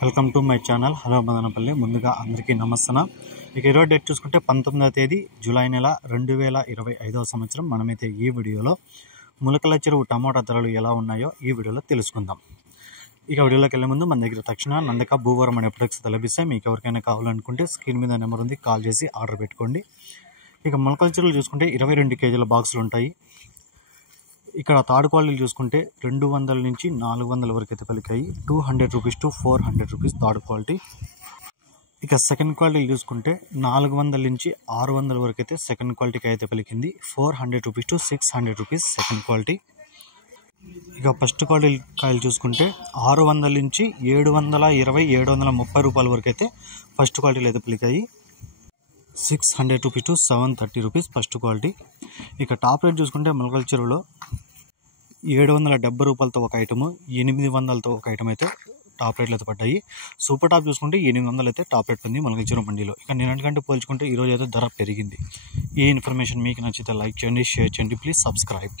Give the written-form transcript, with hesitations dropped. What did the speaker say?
Welcome to my channel. Hello Madanapalle. ముందుగా అందరికీ నమస్తే. ఇక ఈరోజు డేట్ చూసుకుంటే 19వ తేదీ జూలై నెల 2025వ సంవత్సరం. మనమైతే ఈ వీడియోలో ములకల చెరువు టమోటా ధరలు ఎలా ఉన్నాయో ఈ వీడియోలో తెలుసుకుందాం. ఇక వీడియోలోకి వెళ్ళే ముందు మన దగ్గర తక్షణ నందక భూవరం అనే ప్రొడక్ట్స్ లభిస్తాయి. మీకు ఎవరికైనా కావాలనుకుంటే స్క్రీన్ మీద నెంబర్ ఉంది, కాల్ చేసి ఆర్డర్ పెట్టుకోండి. ఇక ములకల చెరువులు చూసుకుంటే 22 కేజీల బాక్సులు ఉంటాయి. ఇక్కడ థర్డ్ క్వాలిటీలు చూసుకుంటే 200 నుంచి 400 వరకు అయితే పలికాయి. 200 rupees to 400 rupees third quality. ఇక సెకండ్ క్వాలిటీలు చూసుకుంటే 400 నుంచి 600 వరకు అయితే సెకండ్ క్వాలిటీకి అయితే పలికింది. 400 rupees to 600 rupees second quality. ఇక ఫస్ట్ క్వాలిటీ కాయలు చూసుకుంటే 600 నుంచి 720, 730 రూపాయల వరకు అయితే ఫస్ట్ క్వాలిటీలు అయితే పలికాయి. 600 rupees to 730 rupees first quality. ఇక టాప్ రేట్ చూసుకుంటే ములకల చెరువులో 770 రూపాయలతో ఒక ఐటము, 800తో ఒక ఐటమ్ అయితే టాప్ రేట్లు అయితే పడ్డాయి. సూపర్ టాప్ చూసుకుంటే 800 అయితే టాప్ రేట్ ఉంది ములకల చెరువు మండీలో. ఇక నిన్నటికంటే పోల్చుకుంటే ఈరోజు అయితే ధర పెరిగింది. ఈ ఇన్ఫర్మేషన్ మీకు నచ్చితే లైక్ చేయండి, షేర్ చేయండి, ప్లీజ్ సబ్స్క్రైబ్.